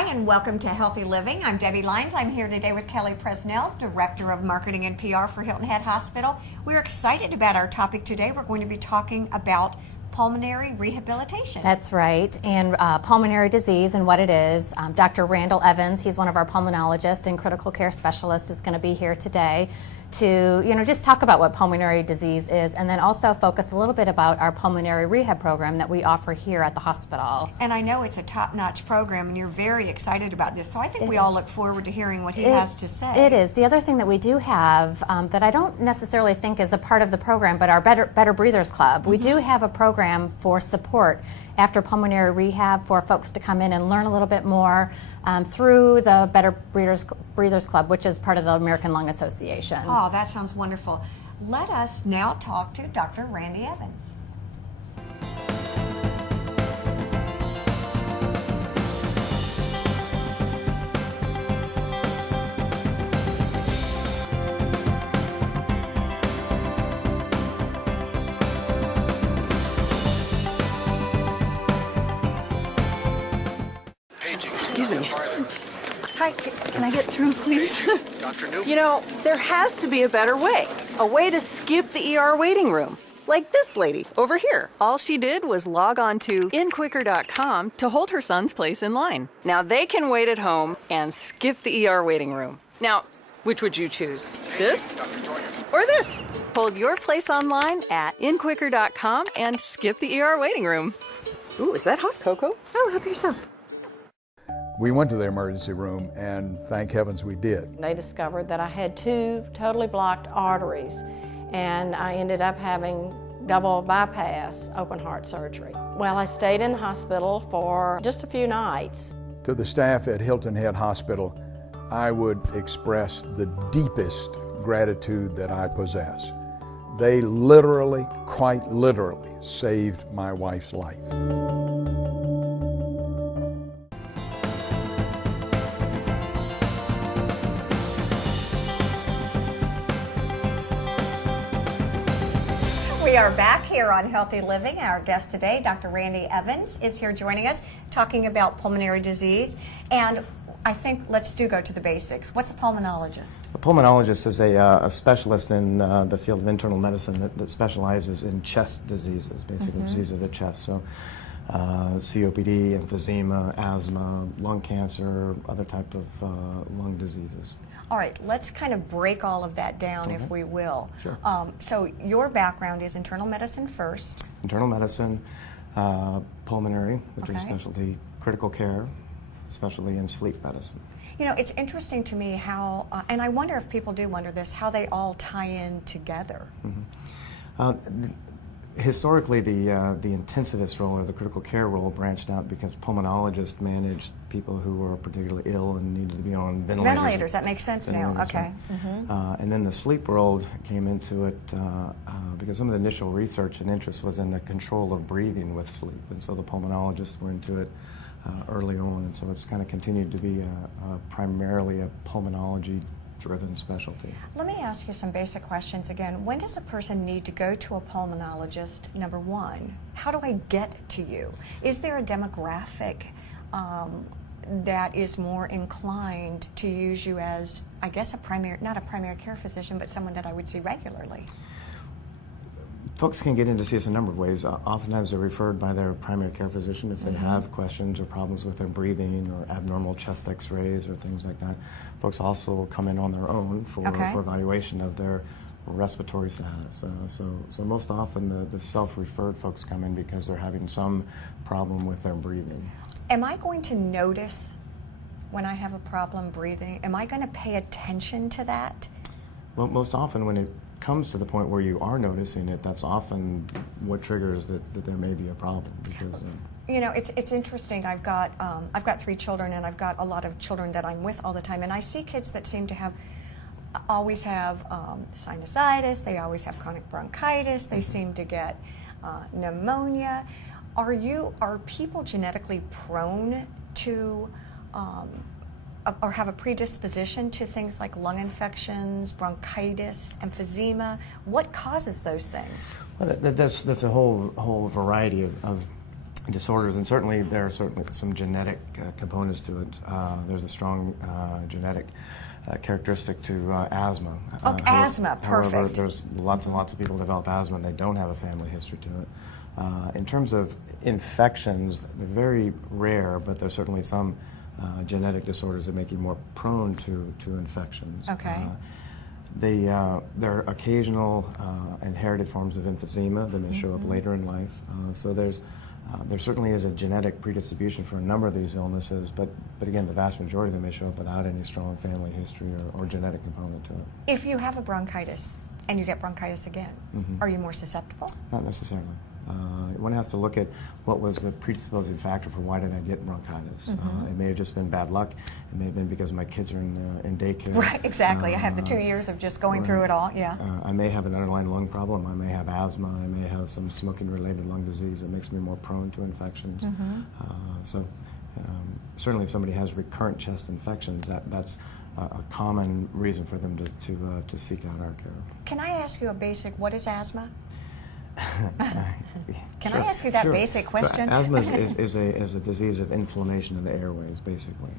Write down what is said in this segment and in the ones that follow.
Hi, and welcome to Healthy Living. I'm Debbie Lyons. I'm here today with Kelly Presnell, Director of Marketing and PR for Hilton Head Hospital. We're excited about our topic today. We're going to be talking about pulmonary rehabilitation. That's right, and pulmonary disease and what it is. Dr. Randall Evans, he's one of our pulmonologists and critical care specialists, is going to be here today to just talk about what pulmonary disease is, and then also focus a little bit about our pulmonary rehab program that we offer here at the hospital. And I know it's a top-notch program, and you're very excited about this, so I think we all look forward to hearing what he has to say. It is. The other thing that we do have that I don't necessarily think is a part of the program, but our Better Breathers Club, we do have a program for support after pulmonary rehab for folks to come in and learn a little bit more through the Better Breathers Club, which is part of the American Lung Association. Oh, that sounds wonderful. Let us now talk to Dr. Randy Evans. Excuse me. Hi, can I get through, please? Dr. Newton. You know, there has to be a better way. A way to skip the ER waiting room. Like this lady over here. All she did was log on to inquicker.com to hold her son's place in line. Now they can wait at home and skip the ER waiting room. Now, which would you choose? This or this? Hold your place online at inquicker.com and skip the ER waiting room. Ooh, is that hot cocoa? Oh, help yourself. We went to the emergency room, and thank heavens we did. They discovered that I had 2 totally blocked arteries, and I ended up having double bypass open heart surgery. Well, I stayed in the hospital for just a few nights. To the staff at Hilton Head Hospital, I would express the deepest gratitude that I possess. They literally, quite literally, saved my wife's life. We are back here on Healthy Living. Our guest today, Dr. Randy Evans, is here joining us talking about pulmonary disease. And I think let's go to the basics. What's a pulmonologist? A pulmonologist is a specialist in the field of internal medicine that specializes in chest diseases, basically disease of the chest. So COPD, emphysema, asthma, lung cancer, other type of lung diseases. All right, let's kind of break all of that down, if we will. Sure. So your background is internal medicine first. Internal medicine, pulmonary, which is specialty, critical care, especially in sleep medicine. You know, it's interesting to me how, and I wonder if people do wonder this, how they all tie in together. Historically, the intensivist role or the critical care role branched out because pulmonologists managed people who were particularly ill and needed to be on ventilators. Ventilators, that makes sense now, okay. And then the sleep world came into it because some of the initial research and interest was in the control of breathing with sleep. And so the pulmonologists were into it early on. And so it's kind of continued to be primarily a pulmonology-driven specialty. Let me ask you some basic questions again. When does a person need to go to a pulmonologist, number one? How do I get to you? Is there a demographic that is more inclined to use you as, I guess, not a primary care physician, but someone that I would see regularly? Folks can get in to see us a number of ways. Oftentimes they're referred by their primary care physician if they have questions or problems with their breathing or abnormal chest x-rays or things like that. Folks also will come in on their own for evaluation of their respiratory status. So most often the self-referred folks come in because they're having some problem with their breathing. Am I going to notice when I have a problem breathing? Am I going to pay attention to that? Well, most often when it comes to the point where you are noticing it, that's often what triggers that there may be a problem. Because you know, it's interesting. I've got 3 children, and I've got a lot of children that I'm with all the time, and I see kids that seem to always have sinusitis. They always have chronic bronchitis. They seem to get pneumonia. Are people genetically prone to or have a predisposition to things like lung infections, bronchitis, emphysema? What causes those things? Well, that's a whole variety of disorders, and certainly there are certainly some genetic components to it. There's a strong genetic characteristic to asthma. Asthma, perfect. However, there's lots and lots of people who develop asthma and they don't have a family history to it. In terms of infections, they're very rare, but there's certainly some genetic disorders that make you more prone to infections. Okay. There are occasional inherited forms of emphysema that may show up later in life. So there certainly is a genetic predisposition for a number of these illnesses, but again, the vast majority of them may show up without any strong family history or genetic component to it. If you have a bronchitis and you get bronchitis again, are you more susceptible? Not necessarily. One has to look at what was the predisposing factor for why did I get bronchitis. It may have just been bad luck. It may have been because my kids are in daycare. Right, exactly. I have the 2 years of just going through it all, yeah. I may have an underlying lung problem. I may have asthma. I may have some smoking-related lung disease that makes me more prone to infections. Certainly if somebody has recurrent chest infections, that's a common reason for them to seek out our care. Can I ask you a basic, what is asthma? Can Sure, I ask you that sure. basic question? So asthma is a disease of inflammation of the airways, basically.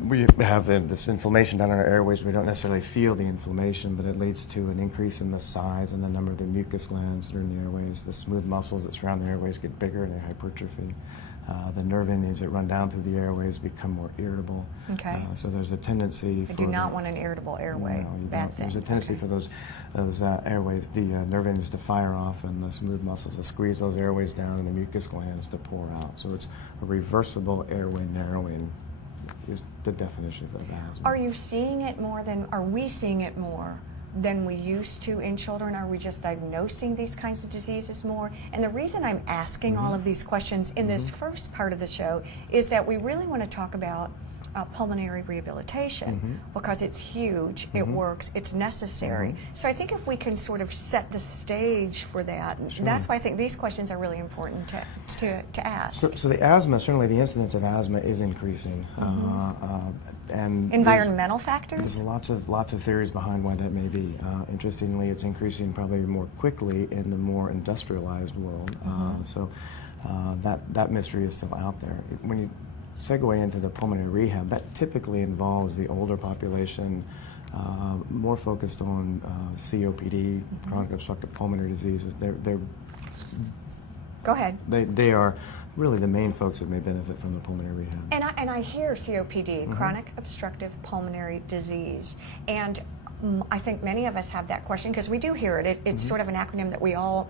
We have this inflammation down in our airways. We don't necessarily feel the inflammation, but it leads to an increase in the size and the number of the mucus glands that are in the airways. The smooth muscles that surround the airways get bigger and they hypertrophy. The nerve endings that run down through the airways become more irritable. Okay. So there's a tendency I do not want an irritable airway. No, you Bad don't. thing. There's a tendency for those airways, the nerve endings to fire off and the smooth muscles to squeeze those airways down and the mucus glands to pour out. So it's a reversible airway narrowing is the definition of asthma. Are we seeing it more than we used to in children? Are we just diagnosing these kinds of diseases more? And the reason I'm asking all of these questions in this first part of the show is that we really want to talk about pulmonary rehabilitation because it's huge, it works, it's necessary. So I think if we can sort of set the stage for that, that's why I think these questions are really important to ask. So the asthma, certainly the incidence of asthma is increasing. And environmental factors? There's lots of theories behind why that may be. Interestingly, it's increasing probably more quickly in the more industrialized world. So that mystery is still out there. When you segue into the pulmonary rehab, that typically involves the older population, more focused on COPD, chronic obstructive pulmonary diseases. Go ahead. They are really the main folks that may benefit from the pulmonary rehab. And I hear COPD, chronic obstructive pulmonary disease, and I think many of us have that question because we do hear it. It's sort of an acronym that we all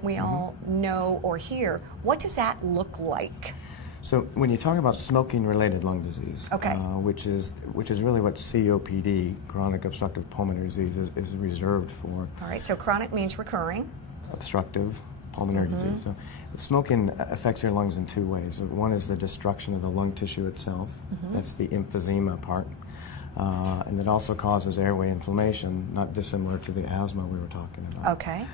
know or hear. What does that look like? So when you talk about smoking-related lung disease, which is really what COPD, chronic obstructive pulmonary disease, is reserved for. All right, so chronic means recurring. Obstructive pulmonary disease. So smoking affects your lungs in two ways. One is the destruction of the lung tissue itself. That's the emphysema part. And it also causes airway inflammation, not dissimilar to the asthma we were talking about. Okay.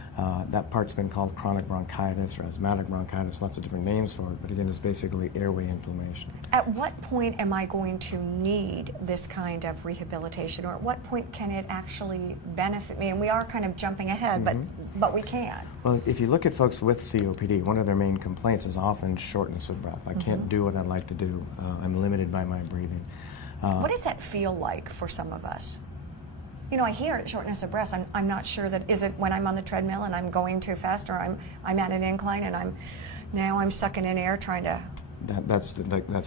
That part's been called chronic bronchitis or asthmatic bronchitis, lots of different names for it, but again, it's basically airway inflammation. At what point am I going to need this kind of rehabilitation, or at what point can it actually benefit me? And we are kind of jumping ahead, but we can. Well, if you look at folks with COPD, one of their main complaints is often shortness of breath. I can't do what I'd like to do. I'm limited by my breathing. What does that feel like for some of us? You know, I hear it, shortness of breath. I'm not sure that, is it when I'm on the treadmill and I'm going too fast, or I'm at an incline and I'm sucking in air trying to... That's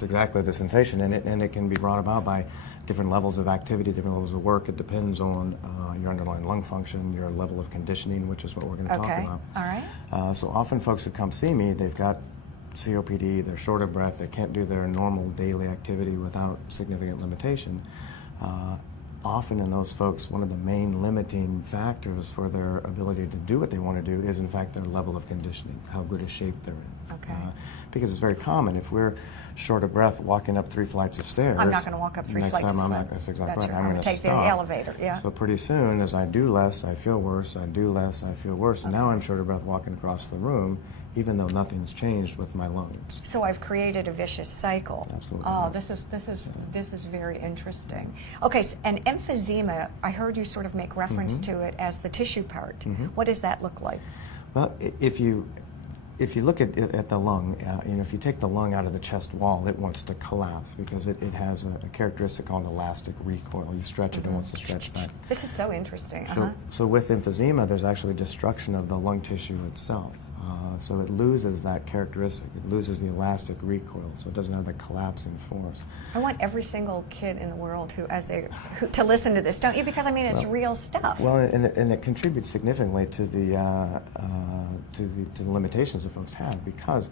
exactly the sensation, and it can be brought about by different levels of activity, different levels of work. It depends on your underlying lung function, your level of conditioning, which is what we're going to talk about. All right. So often folks who come see me, they've got COPD, they're short of breath, they can't do their normal daily activity without significant limitation. Often in those folks, one of the main limiting factors for their ability to do what they want to do is in fact their level of conditioning, how good a shape they're in. Okay. Because it's very common, if we're short of breath walking up 3 flights of stairs. I'm not going to walk up 3 next flights time of I'm stairs. not, that's exactly That's right. right. I'm going going to to take stop. the elevator, yeah. So pretty soon, as I do less, I feel worse, I do less, I feel worse, and now I'm short of breath walking across the room, even though nothing's changed with my lungs. So I've created a vicious cycle. Absolutely. Oh, this is very interesting. Okay, so, and emphysema, I heard you sort of make reference to it as the tissue part. What does that look like? Well, if you If you look at the lung, if you take the lung out of the chest wall, it wants to collapse because it has a characteristic called elastic recoil. You stretch it, it wants to stretch back. This is so interesting. So with emphysema, there's actually destruction of the lung tissue itself. So it loses that characteristic. It loses the elastic recoil, so it doesn't have the collapsing force. I want every single kid in the world who to listen to this, don't you? Because I mean, it's real stuff. Well, and it contributes significantly to the limitations that folks have, because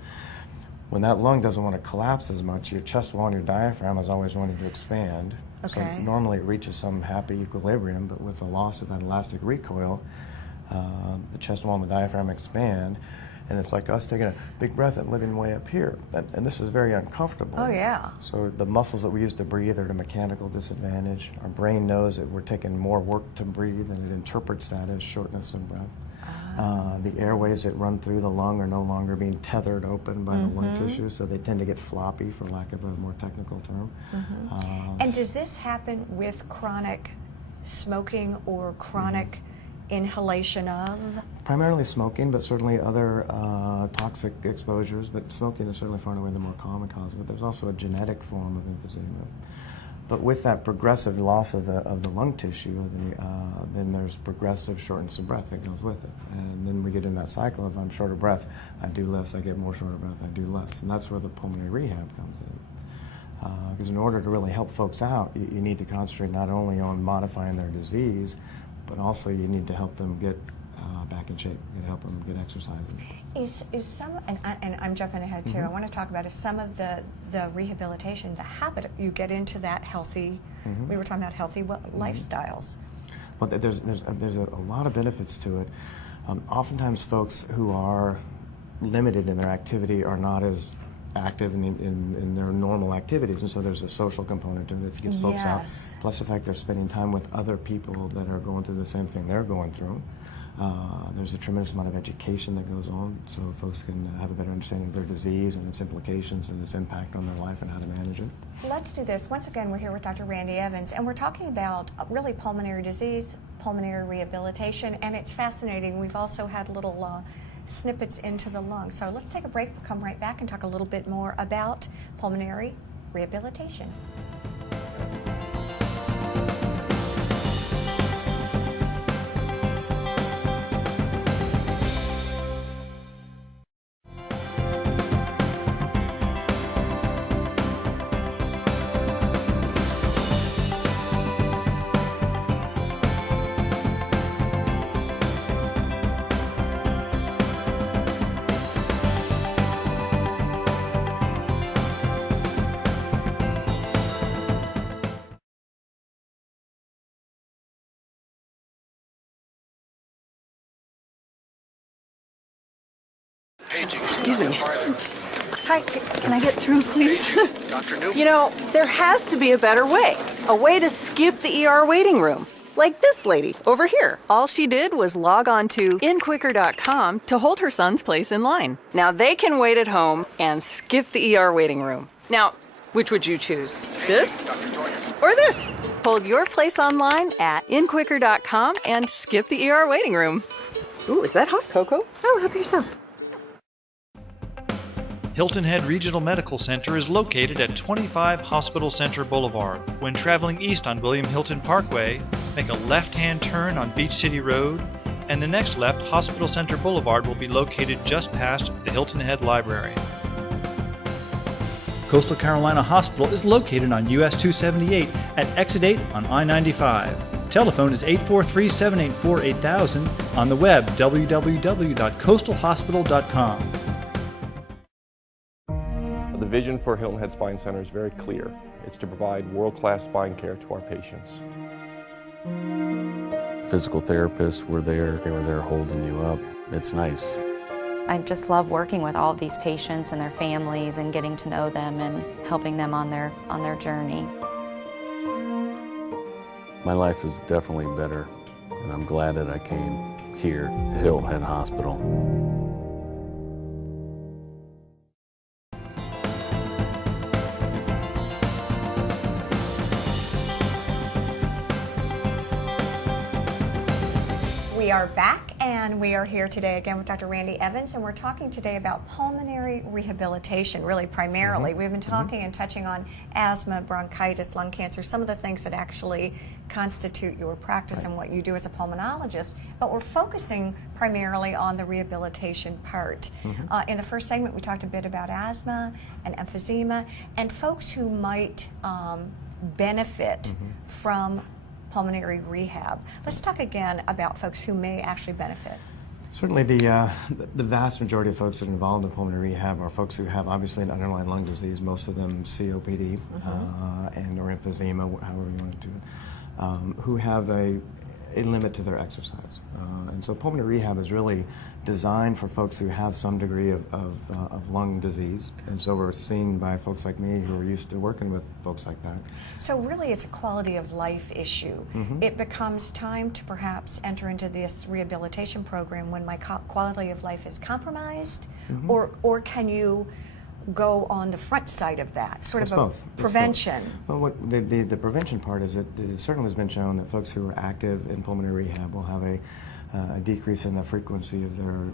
when that lung doesn't want to collapse as much, your chest wall and your diaphragm is always wanting to expand. Okay. So normally it reaches some happy equilibrium, but with the loss of that elastic recoil, the chest wall and the diaphragm expand, and it's like us taking a big breath and living way up here. And this is very uncomfortable. Oh, yeah. So the muscles that we use to breathe are at a mechanical disadvantage. Our brain knows that we're taking more work to breathe, and it interprets that as shortness of breath. The airways that run through the lung are no longer being tethered open by the lung tissue, so they tend to get floppy, for lack of a more technical term. And does this happen with chronic smoking or chronic inhalation of? Primarily smoking, but certainly other toxic exposures, but smoking is certainly far and away the more common cause of it. There's also a genetic form of emphysema. But with that progressive loss of the lung tissue, then there's progressive shortness of breath that goes with it. And then we get in that cycle of I'm short of breath, I do less, I get more short of breath, I do less. And that's where the pulmonary rehab comes in. Because in order to really help folks out, you need to concentrate not only on modifying their disease, but also you need to help them get back in shape, you help them get exercising. Is some, and I'm jumping ahead too, I want to talk about is some of the rehabilitation, the habit, you get into that healthy, we were talking about healthy lifestyles. Well, there's a lot of benefits to it. Oftentimes folks who are limited in their activity are not as active in their normal activities, and so there's a social component to it that gets folks out. Plus the fact they're spending time with other people that are going through the same thing they're going through. There's a tremendous amount of education that goes on, so folks can have a better understanding of their disease and its implications and its impact on their life and how to manage it. Let's do this. Once again, we're here with Dr. Randy Evans, and we're talking about really pulmonary disease, pulmonary rehabilitation, and it's fascinating. We've also had little snippets into the lungs. So let's take a break. We'll come right back and talk a little bit more about pulmonary rehabilitation. Excuse me. Hi, can I get through, please? Dr. Newton. You know, there has to be a better way. A way to skip the ER waiting room. Like this lady over here. All she did was log on to inquicker.com to hold her son's place in line. Now they can wait at home and skip the ER waiting room. Now, which would you choose? This or this? Hold your place online at inquicker.com and skip the ER waiting room. Ooh, is that hot cocoa? Oh, help yourself. Hilton Head Regional Medical Center is located at 25 Hospital Center Boulevard. When traveling east on William Hilton Parkway, make a left-hand turn on Beach City Road, and the next left, Hospital Center Boulevard will be located just past the Hilton Head Library. Coastal Carolina Hospital is located on US 278 at Exit 8 on I-95. Telephone is 843-784-8000. On the web, www.coastalhospital.com. The vision for Hilton Head Spine Center is very clear. It's to provide world-class spine care to our patients. Physical therapists were there. They were there holding you up. It's nice. I just love working with all of these patients and their families and getting to know them and helping them on their journey. My life is definitely better, and I'm glad that I came here at Hilton Head Hospital. We are back, And we are here today again with Dr. Randy Evans, and we're talking today about pulmonary rehabilitation, really primarily. We've been talking and touching on asthma, bronchitis, lung cancer, some of the things that actually constitute your practice and what you do as a pulmonologist, but we're focusing primarily on the rehabilitation part. In the first segment, we talked a bit about asthma and emphysema and folks who might benefit from pulmonary rehab. Let's talk again about folks who may actually benefit. Certainly the vast majority of folks that are involved in pulmonary rehab are folks who have obviously an underlying lung disease, most of them COPD and or emphysema, however you want to do it, who have a limit to their exercise. And so pulmonary rehab is really designed for folks who have some degree of lung disease. And so we're seen by folks like me who are used to working with folks like that. So really it's a quality of life issue. It becomes time to perhaps enter into this rehabilitation program when my quality of life is compromised, or can you go on the front side of that, sort of a prevention? Well, what the prevention part is that it certainly has been shown that folks who are active in pulmonary rehab will have a decrease in the frequency of their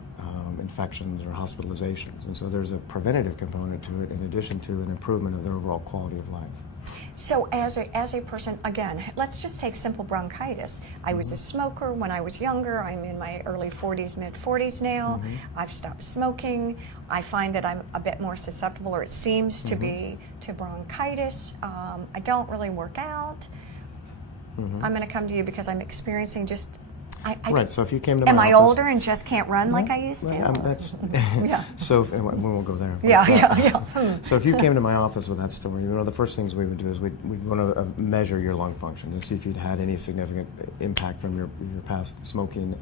infections or hospitalizations. And so there's a preventative component to it in addition to an improvement of their overall quality of life. So as a person, again, let's just take simple bronchitis. I was a smoker when I was younger. I'm in my early 40s, mid 40s now. I've stopped smoking. I find that I'm a bit more susceptible, or it seems to be, to bronchitis. I don't really work out. I'm going to come to you because I'm experiencing just right, so if you came to my Am I office, older and just can't run like I used to? That's, yeah. So we won't go there. Yeah. So if you came to my office with that story, one of the first things we would do is we'd want to measure your lung function and see if you'd had any significant impact from your past smoking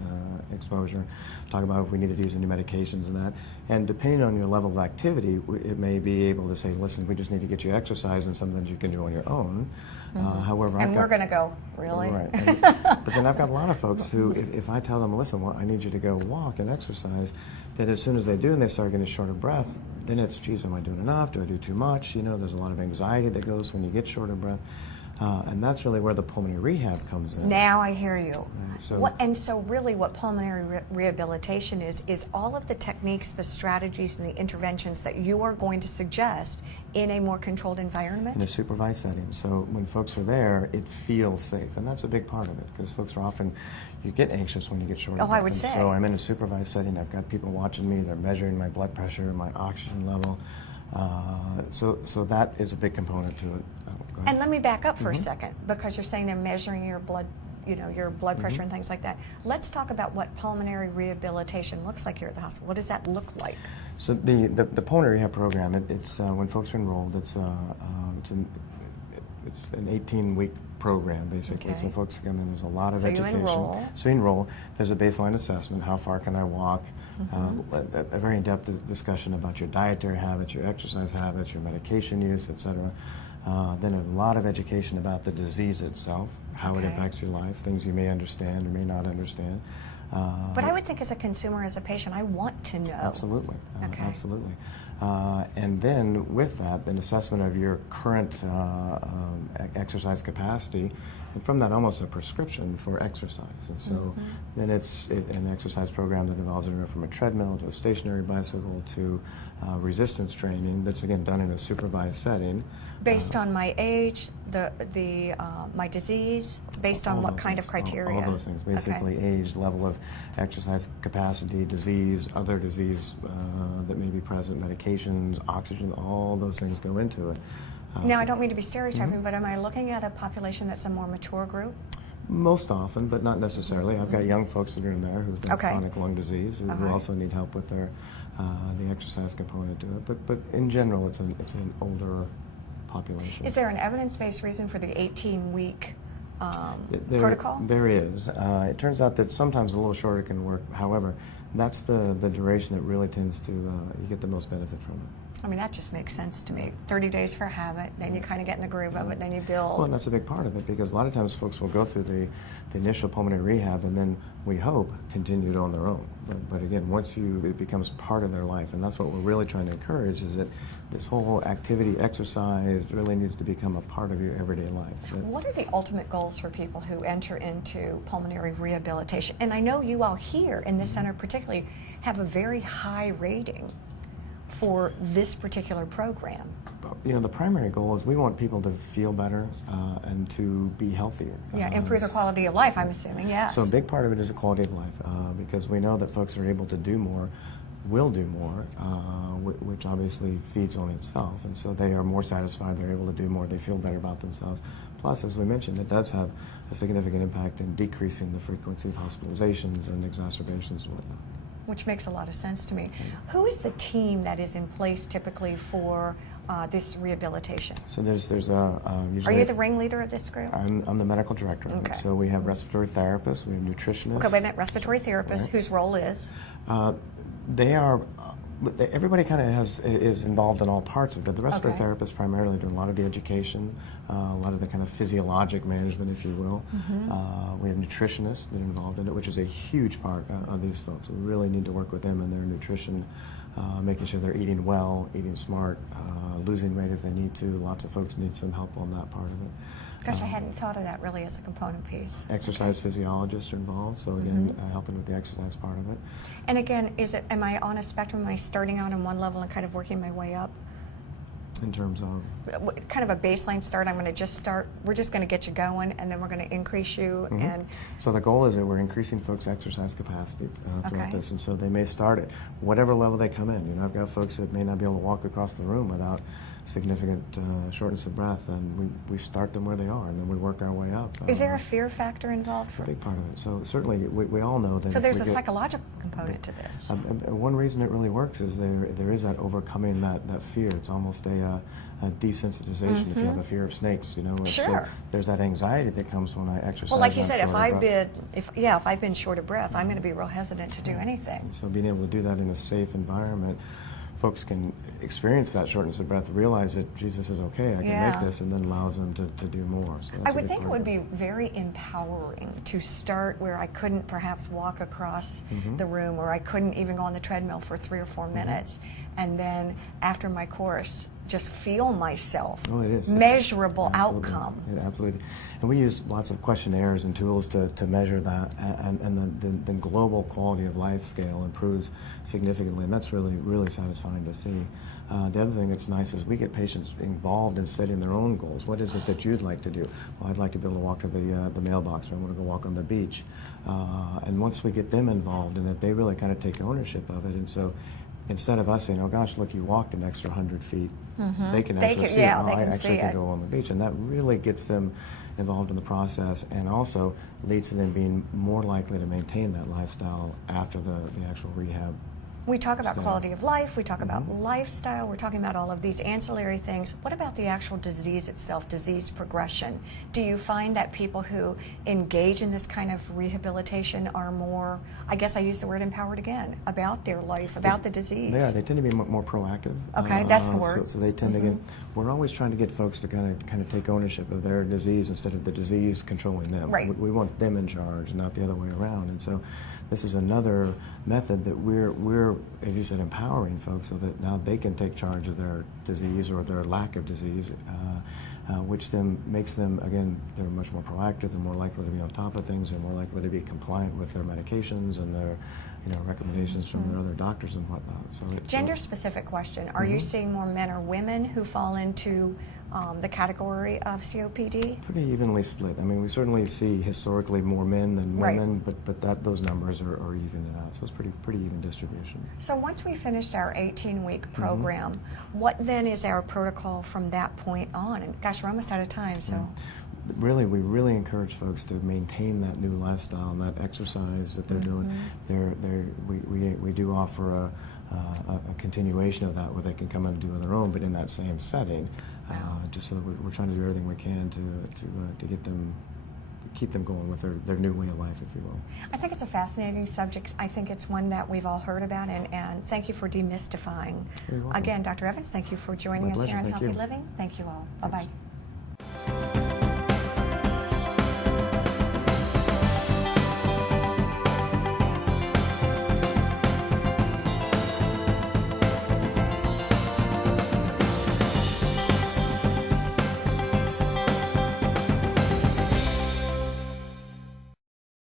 exposure. Talk about if we needed to use any medications and that. And depending on your level of activity, it may be able to say, listen, we just need to get you exercise and some things you can do on your own. However, we're going to go, really? Right. But then I've got a lot of folks who, if I tell them, listen, well, I need you to go walk and exercise, that as soon as they do and they start getting short of breath, then it's, geez, am I doing enough? Do I do too much? You know, there's a lot of anxiety that goes when you get short of breath. And that's really where the pulmonary rehab comes in. Now I hear you. Right, so really what pulmonary rehabilitation is all of the techniques, the strategies, and the interventions that you are going to suggest in a more controlled environment? In a supervised setting. So when folks are there, it feels safe. And that's a big part of it, because folks are often, you get anxious when you get short of breath. I would say. So I'm in a supervised setting. I've got people watching me. They're measuring my blood pressure, my oxygen level. So that is a big component to it. And let me back up for a second, because you're saying they're measuring your blood, your blood pressure and things like that. Let's talk about what pulmonary rehabilitation looks like here at the hospital. What does that look like? So the pulmonary rehab program, it's when folks are enrolled, it's an 18-week program, basically. Okay. So folks come in, there's a lot of so education. You enroll. So you enroll. There's a baseline assessment, how far can I walk, a very in-depth discussion about your dietary habits, your exercise habits, your medication use, etc. Then a lot of education about the disease itself, how it impacts your life, things you may understand or may not understand. But I would think as a consumer, as a patient, I want to know. Absolutely. Absolutely. And then with that, an assessment of your current exercise capacity, and from that almost a prescription for exercise. And so then it's an exercise program that involves anywhere from a treadmill to a stationary bicycle to resistance training that's again done in a supervised setting. Based on my age, my disease, based on what kind of criteria? All those things, basically age, level of exercise capacity, disease, other disease that may be present, medications, oxygen, all those things go into it. Now, I don't mean to be stereotyping, but am I looking at a population that's a more mature group? Most often, but not necessarily. I've got young folks that are in there who've got chronic lung disease who also need help with their the exercise component to it. But in general, it's an older population. Is there an evidence-based reason for the 18-week protocol? There is. It turns out that sometimes a little shorter can work. However, that's the duration that really tends to, you get the most benefit from it. I mean, that just makes sense to me. 30 days for habit, then you kind of get in the groove of it, then you build. Well, and that's a big part of it, because a lot of times folks will go through the initial pulmonary rehab and then, we hope, continue it on their own. But again, once it becomes part of their life, and that's what we're really trying to encourage, is that this whole activity, exercise, really needs to become a part of your everyday life. What are the ultimate goals for people who enter into pulmonary rehabilitation? And I know you all here in this center particularly have a very high rating for this particular program. You know, the primary goal is we want people to feel better and to be healthier. Yeah, improve their quality of life, I'm assuming, yes. So a big part of it is the quality of life, because we know that folks are able to do more, will do more, which obviously feeds on itself. And so they are more satisfied, they're able to do more, they feel better about themselves. Plus, as we mentioned, it does have a significant impact in decreasing the frequency of hospitalizations and exacerbations and whatnot. Which makes a lot of sense to me. Who is the team that is in place typically for this rehabilitation? So there's usually... Are you the ringleader of this group? I'm the medical director of it. So we have respiratory therapists, we have nutritionists. Okay, wait a minute, respiratory therapists, Right. whose role is? They are... Everybody kind of is involved in all parts of it. The respiratory Okay. therapists primarily do a lot of the education, a lot of the kind of physiologic management, if you will. We have nutritionists that are involved in it, which is a huge part of these folks. We really need to work with them in their nutrition, making sure they're eating well, eating smart, losing weight if they need to. Lots of folks need some help on that part of it. Gosh, I hadn't thought of that really as a component piece. Exercise physiologists are involved, so again, helping with the exercise part of it. And again, am I on a spectrum? Am I starting out on one level and kind of working my way up? In terms of? Kind of a baseline start. I'm going to just start, we're just going to get you going, and then we're going to increase you. And So the goal is that we're increasing folks' exercise capacity throughout Okay. this, and so they may start at whatever level they come in. You know, I've got folks that may not be able to walk across the room without significant shortness of breath, and we start them where they are, and then we work our way up. Is there a fear factor involved? A big part of it. So certainly we all know that. So if there's we a get, psychological component to this. one reason it really works is there is that overcoming that fear. It's almost a desensitization if you have a fear of snakes. You know, Sure. So there's that anxiety that comes when I exercise. Well, like you I'm said, short of breath. if I've been short of breath, I'm going to be real hesitant to do anything. So being able to do that in a safe environment, folks can experience that shortness of breath, realize that Jesus is okay, I can make this, and then allows them to do more. So I would think it would be very empowering to start where I couldn't perhaps walk across the room, or I couldn't even go on the treadmill for 3 or 4 minutes, and then after my course, just feel myself. Oh, it is. Measurable Absolutely. outcome. Yeah, absolutely. And we use lots of questionnaires and tools to measure that, and the global quality of life scale improves significantly, and that's really satisfying to see. The other thing that's nice is we get patients involved in setting their own goals. What is it that you'd like to do? Well, I'd like to be able to walk to the mailbox, or I want to go walk on the beach. And once we get them involved in it, they really kind of take ownership of it. And so instead of us saying, oh gosh, look, you walked an extra 100 feet, they can actually see, yeah, oh, they I can actually see can it. go on the beach. And that really gets them involved in the process, and also leads to them being more likely to maintain that lifestyle after the actual rehab. We talk about So- quality of life, we talk about lifestyle, we're talking about all of these ancillary things. What about the actual disease itself, disease progression? Do you find that people who engage in this kind of rehabilitation are more, I guess I use the word empowered again, about their life, about the disease? They tend to be more proactive. Okay, that's the word. So they tend to get, we're always trying to get folks to kind of take ownership of their disease instead of the disease controlling them. Right. We want them in charge, not the other way around. And so this is another method that we're, as you said, empowering folks so that now they can take charge of their disease or their lack of disease, which then makes them, again, they're much more proactive, they're more likely to be on top of things, they're more likely to be compliant with their medications and their recommendations from their other doctors and whatnot. So Gender-specific question. Are you seeing more men or women who fall into the category of COPD? Pretty evenly split. I mean, we certainly see historically more men than women, but those numbers are evened out. So it's pretty even distribution. So once we finished our 18-week program, what then is our protocol from that point on? And gosh, we're almost out of time, so. Really, we really encourage folks to maintain that new lifestyle and that exercise that they're doing. We do offer a continuation of that where they can come in and do it on their own, but in that same setting, just so that we're trying to do everything we can to get them keep them going with their new way of life, if you will. I think it's a fascinating subject. I think it's one that we've all heard about, and thank you for demystifying. You're welcome. Again, Dr. Evans, thank you for joining My us pleasure. here on Thank Healthy you. Living. Thank you all. Bye-bye.